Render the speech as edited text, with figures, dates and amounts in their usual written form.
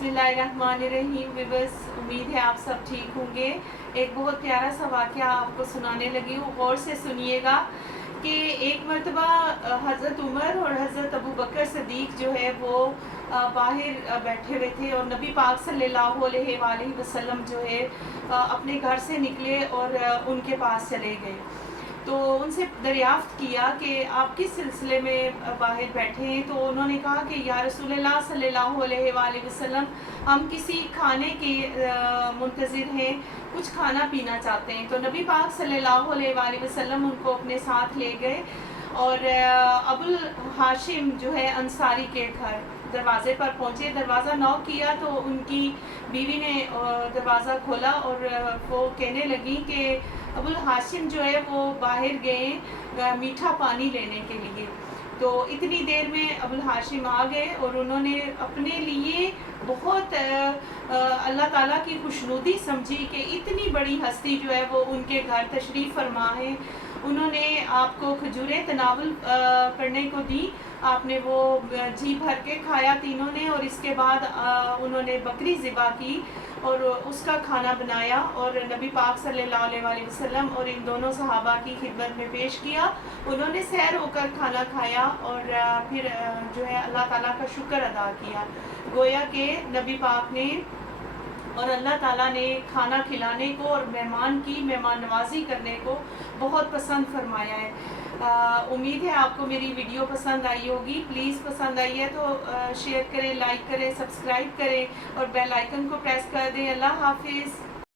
बिस्मिल्लाहिर्रहमानिर्रहीम। व्यूअर्स, उम्मीद है आप सब ठीक होंगे। एक बहुत प्यारा सा वाक़या आपको सुनाने लगी हूँ, गौर से सुनिएगा कि एक मरतबा हज़रत उमर और हज़रत अबू बकर सिद्दीक़ जो है वो बाहर बैठे हुए थे और नबी पाक सल्लल्लाहु अलैहि वसल्लम जो है अपने घर से निकले और उनके पास चले गए। तो उनसे दरियाफ़्त किया कि आप किस सिलसिले में बाहर बैठे हैं। तो उन्होंने कहा कि या रसूलल्लाह सल्लल्लाहु अलैहि वसल्लम, हम किसी खाने के मुंतज़िर हैं, कुछ खाना पीना चाहते हैं। तो नबी पाक सल्लल्लाहु अलैहि वसल्लम उनको अपने साथ ले गए और अबुल हाशिम जो है अंसारी के घर दरवाज़े पर पहुँचे। दरवाज़ा नॉक किया तो उनकी बीवी ने दरवाज़ा खोला और वो कहने लगी कि अबुल हाशिम जो है वो बाहर गए मीठा पानी लेने के लिए। तो इतनी देर में अबुल हाशिम आ गए और उन्होंने अपने लिए बहुत अल्लाह ताला की खुशनुदी समझी कि इतनी बड़ी हस्ती जो है वो उनके घर तशरीफ़ फरमा है। उन्होंने आपको खजूरें तनावुल करने को दी, आपने वो जी भर के खाया तीनों ने, और इसके बाद उन्होंने बकरी ज़िबा की और उसका खाना बनाया और नबी पाक सल्लल्लाहु अलैहि वसल्लम और इन दोनों सहाबा की खिदमत में पेश किया। उन्होंने सैर होकर खाना खाया और फिर जो है अल्लाह ताला का शुक्र अदा किया। गोया कि नबी पाक ने और अल्लाह ताला ने खाना खिलाने को और मेहमान की मेहमान नवाजी करने को बहुत पसंद फरमाया है। उम्मीद है आपको मेरी वीडियो पसंद आई होगी। प्लीज़ पसंद आई है तो शेयर करें, लाइक करें, सब्सक्राइब करें और बेल आइकन को प्रेस कर दें। अल्लाह हाफिज़।